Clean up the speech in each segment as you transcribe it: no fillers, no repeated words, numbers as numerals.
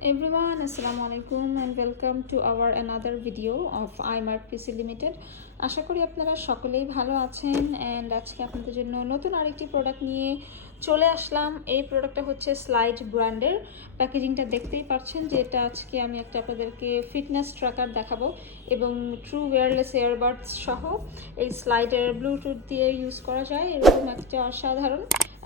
Everyone, Assalamu alaikum and welcome to our another video of iMart Pc Ltd. আশা করি আপনারা সকলেই ভালো আছেন and আজকে আপনাদের জন্য নতুন আরেকটি প্রোডাক্ট নিয়ে চলে আসলাম। এই প্রোডাক্টটা হচ্ছে স্লাইড ব্র্যান্ডের। প্যাকেজিংটা দেখতেই পাচ্ছেন যে এটা আজকে আমি একটা আপনাদেরকে ফিটনেস ট্র্যাকার দেখাবো এবং ট্রু ওয়্যারলেস ইয়ারবাডস সহ এই স্লাইডের ব্লুটুথ দিয়ে ইউজ করা যায় এরকম একটা অসাধারণ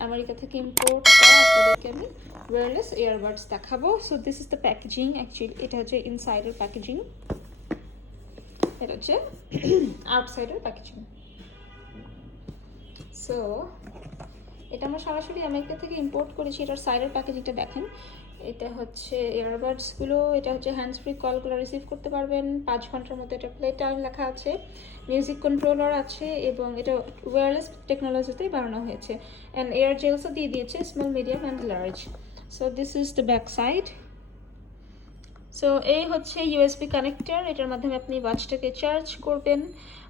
আমেরিকা থেকে ইম্পোর্ট করা আপনাদেরকে আমি ওয়্যারলেস ইয়ারবাডস দেখাবো। So this is the packaging. Actually এটা হচ্ছে ইনসাইডের প্যাকেজিং, এটা হচ্ছে আউটসাইডের প্যাকেজিং। সো এটা আমরা সরাসরি আমেরিকা থেকে ইম্পোর্ট করেছি। এটার সাইডের প্যাকেজিংটা দেখেন। এটা হচ্ছে ইয়ারবাডসগুলো, এটা হচ্ছে হ্যান্ডস ফ্রি কলগুলো রিসিভ করতে পারবেন 5 ঘন্টার মধ্যে। এটা প্লে টাইম লেখা আছে, মিউজিক কন্ট্রোলার আছে এবং এটা ওয়্যারলেস টেকনোলজিতেই বানানো হয়েছে। অ্যান্ড এয়ার জেলসও দিয়ে দিয়েছে small, medium and large. So this is the back side. So এই হচ্ছে ইউএসবি কানেক্টর, এটার মাধ্যমে আপনি ওয়াচটাকে চার্জ করবেন।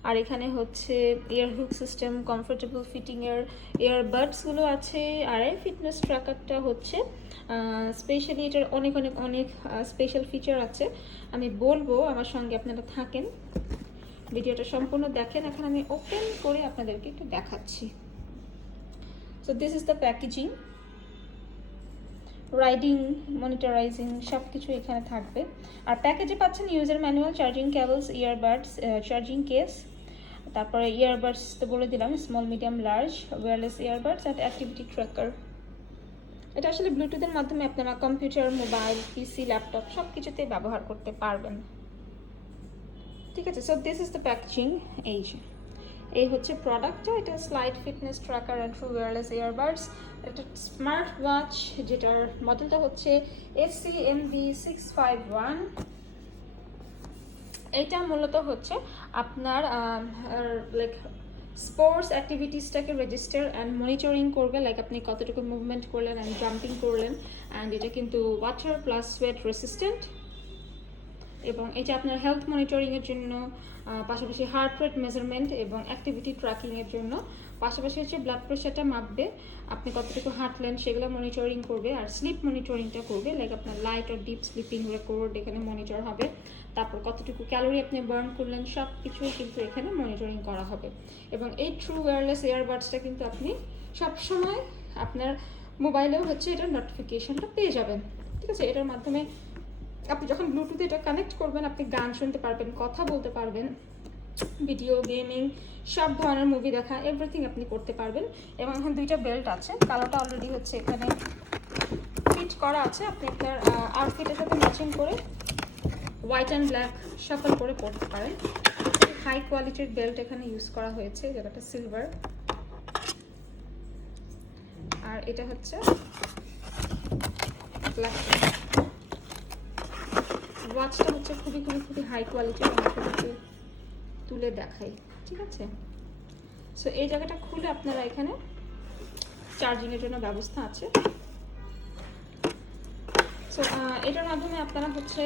আর এখানে হচ্ছে ইয়ার হুক সিস্টেম, কমফোর্টেবল ফিটিংয়ের ইয়ারবাডসগুলো আছে। আর এই ফিটনেস ট্র্যাকারটা হচ্ছে স্পেশালি এটার অনেক অনেক অনেক স্পেশাল ফিচার আছে। আমি বলবো, আমার সঙ্গে আপনারা থাকেন, ভিডিওটা সম্পূর্ণ দেখেন। এখন আমি ওপেন করে আপনাদেরকে একটু দেখাচ্ছি। So this is the packaging. Riding, monitorizing সব কিছু এখানে থাকবে। আর প্যাকেজে পাচ্ছেন user manual, charging cables, earbuds, charging case, তারপরে ইয়ারবাডস তো বলে দিলাম small, medium, large wireless earbuds আর অ্যাক্টিভিটি ট্র্যাকার। এটা আসলে ব্লুটুথের মাধ্যমে আপনারা কম্পিউটার, মোবাইল, পিসি, ল্যাপটপ সব কিছুতেই ব্যবহার করতে পারবেন। ঠিক আছে, so this is the packaging. এই হচ্ছে প্রোডাক্টটা। এটা slide fitness tracker and true wireless earbuds. একটা স্মার্ট ওয়াচ যেটার মডেলটা হচ্ছে SCMV651। এটা মূলত হচ্ছে আপনার লাইক স্পোর্টস অ্যাক্টিভিটিসটাকে রেজিস্টার অ্যান্ড মনিটরিং করবে, লাইক আপনি কতটুকু মুভমেন্ট করলেন অ্যান্ড জাম্পিং করলেন। অ্যান্ড এটা কিন্তু ওয়াটার প্লাস সোয়েট রেসিস্ট্যান্ট এবং এটা আপনার হেলথ মনিটরিংয়ের জন্য, পাশাপাশি হার্ট রেট মেজারমেন্ট এবং অ্যাক্টিভিটি ট্র্যাকিংয়ের জন্য, পাশাপাশি হচ্ছে ব্লাড প্রেশারটা মাপবে, আপনি কতটুকু হাঁটলেন সেগুলো মনিটরিং করবে। আর স্লিপ মনিটরিংটা করবে, লাইক আপনার লাইট আর ডিপ স্লিপিং রেকর্ড এখানে মনিটর হবে। তারপর কতটুকু ক্যালোরি আপনি বার্ন করলেন সব কিছুই কিন্তু এখানে মনিটরিং করা হবে। এবং এই ট্রু ওয়্যারলেস ইয়ারবাডসটা কিন্তু আপনি সবসময় আপনার মোবাইলেও হচ্ছে এটার নোটিফিকেশনটা পেয়ে যাবেন। ঠিক আছে, এটার মাধ্যমে আপনি যখন ব্লুটুথে এটা কানেক্ট করবেন আপনি গান শুনতে পারবেন, কথা বলতে পারবেন, ভিডিও, গেমিং, সব ধরনের মুভি দেখা, এভরিথিং আপনি করতে পারবেন। এবং এখন দুইটা বেল্ট আছে, কালোটা অলরেডি হচ্ছে এখানে ফিট করা আছে। আপনি আপনার আউটফিটের সাথে ম্যাচিং করে হোয়াইট অ্যান্ড ব্ল্যাক শাফল করে পরতে পারেন। হাই কোয়ালিটির বেল্ট এখানে ইউজ করা হয়েছে, যেটা সিলভার। আর এটা হচ্ছে ব্ল্যাক। ওয়াচটা হচ্ছে খুবই খুবই খুবই হাই কোয়ালিটির, আপনাদেরকে তুলে দেখাই। ঠিক আছে, সো এই জায়গাটা খুলে আপনারা এখানে চার্জিংয়ের জন্য ব্যবস্থা আছে। সো এটার মাধ্যমে আপনারা হচ্ছে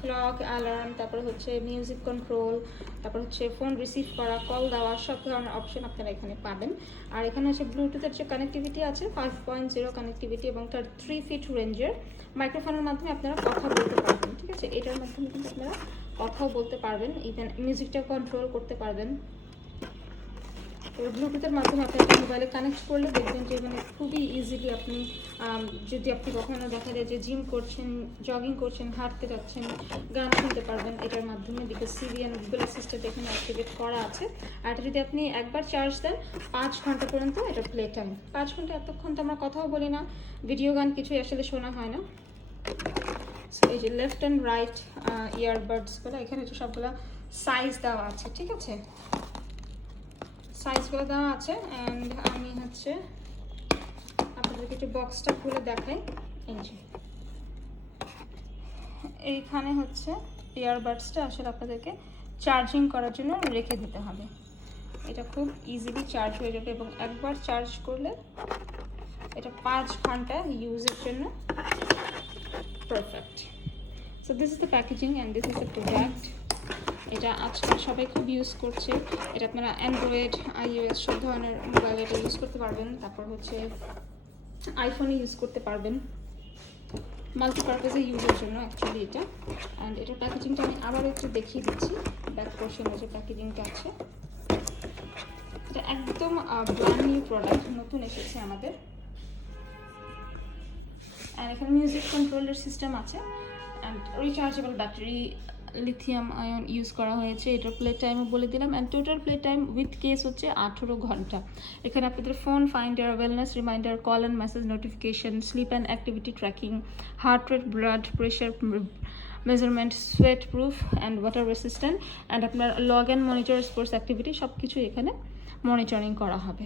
ক্লক, অ্যালার্ম, তারপরে হচ্ছে মিউজিক কন্ট্রোল, তারপর হচ্ছে ফোন রিসিভ করা, কল দেওয়া, সব ধরনের অপশন আপনারা এখানে পাবেন। আর এখানে হচ্ছে ব্লুটুথের যে কানেক্টিভিটি আছে 5.0 কানেক্টিভিটি এবং তার 3 ফিট রেঞ্জের মাইক্রোফোনের মাধ্যমে আপনারা কথা বলতে পারবেন। ঠিক আছে, এটার মাধ্যমে কিন্তু আপনারা কথাও বলতে পারবেন, ইভেন মিউজিকটা কন্ট্রোল করতে পারবেন। ব্লুটুথের মাধ্যমে আপনি একটা মোবাইলে কানেক্ট করলে দেখবেন যে মানে খুবই ইজিলি আপনি যদি আপনি কখনো দেখা যায় যে জিম করছেন, জগিং করছেন, হাঁটতে যাচ্ছেন, গান শুনতে পারবেন এটার মাধ্যমে, because Siri and Google assistant এখানে অ্যাক্টিভেট করা আছে। আর এটা যদি আপনি একবার চার্জ দেন 5 ঘন্টা পর্যন্ত এটা প্লে টাইম। 5 ঘন্টা এতক্ষণ তো আমরা কথাও বলি না, ভিডিও গান কিছুই আসলে শোনা হয় না। এই যে লেফট অ্যান্ড রাইট ইয়ারবাডসগুলো এখানে হচ্ছে সবগুলো সাইজ দেওয়া আছে। ঠিক আছে, সাইজগুলো দেওয়া আছে। অ্যান্ড আমি হচ্ছে আপনাদেরকে একটু বক্সটা খুলে দেখাই। এই যে এইখানে হচ্ছে ইয়ারবাডসটা আসলে আপনাদেরকে চার্জিং করার জন্য রেখে দিতে হবে। এটা খুব ইজিলি চার্জ হয়ে যাবে এবং একবার চার্জ করলে এটা 5 ঘন্টা ইউজের জন্য perfect. So this is the packaging and this is the product. এটা আজকাল সবাই খুব ইউজ করছে। এটা আপনারা অ্যান্ড্রয়েড, iOS সব ধরনের মোবাইলে এটা ইউজ করতে পারবেন। তারপর হচ্ছে আইফোনে ইউজ করতে পারবেন। মাল্টিপারপাসে ইউজের জন্য অ্যাকচুয়ালি এটা। অ্যান্ড এটার প্যাকেজিংটা আমি আবারও একটু দেখিয়ে দিচ্ছি, ব্যাক পোর্শনে যে প্যাকেজিংটা আছে। এটা একদম ব্র্যান্ড নিউ প্রোডাক্ট, নতুন এসেছে আমাদের। অ্যান্ড এখানে মিউজিক কন্ট্রোলের সিস্টেম আছে and rechargeable battery, lithium ion use করা হয়েছে। এটার প্লে টাইমও বলে দিলাম। And total play time with case হচ্ছে 18 ঘন্টা। এখানে আপনাদের phone finder, wellness reminder, call and message notification, sleep and activity tracking, heart rate, blood pressure measurement, sweat proof and water resistant, and আপনার log and monitor sports activity সব কিছু এখানে monitoring করা হবে।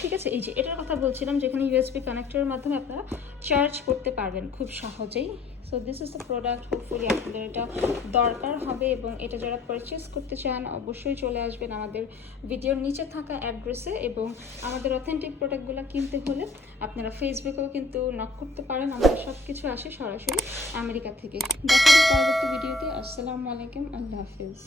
ঠিক আছে, এই যে এটার কথা বলছিলাম, যেখানে ইউএসবি কানেক্টরের মাধ্যমে আপনারা চার্জ করতে পারবেন খুব সহজেই। So this is the product, hopefully আপনাদের এটা দরকার হবে এবং এটা যারা পারচেস করতে চান অবশ্যই চলে আসবেন আমাদের ভিডিওর নিচে থাকা অ্যাড্রেসে। এবং আমাদের অথেন্টিক প্রোডাক্টগুলো কিনতে হলে আপনারা ফেসবুকেও কিন্তু নক করতে পারেন, আমাদের সব কিছু আসে সরাসরি আমেরিকা থেকে। দেখা হবে পরবর্তী ভিডিওতে। আসসালামু আলাইকুম, আল্লাহ হাফিজ।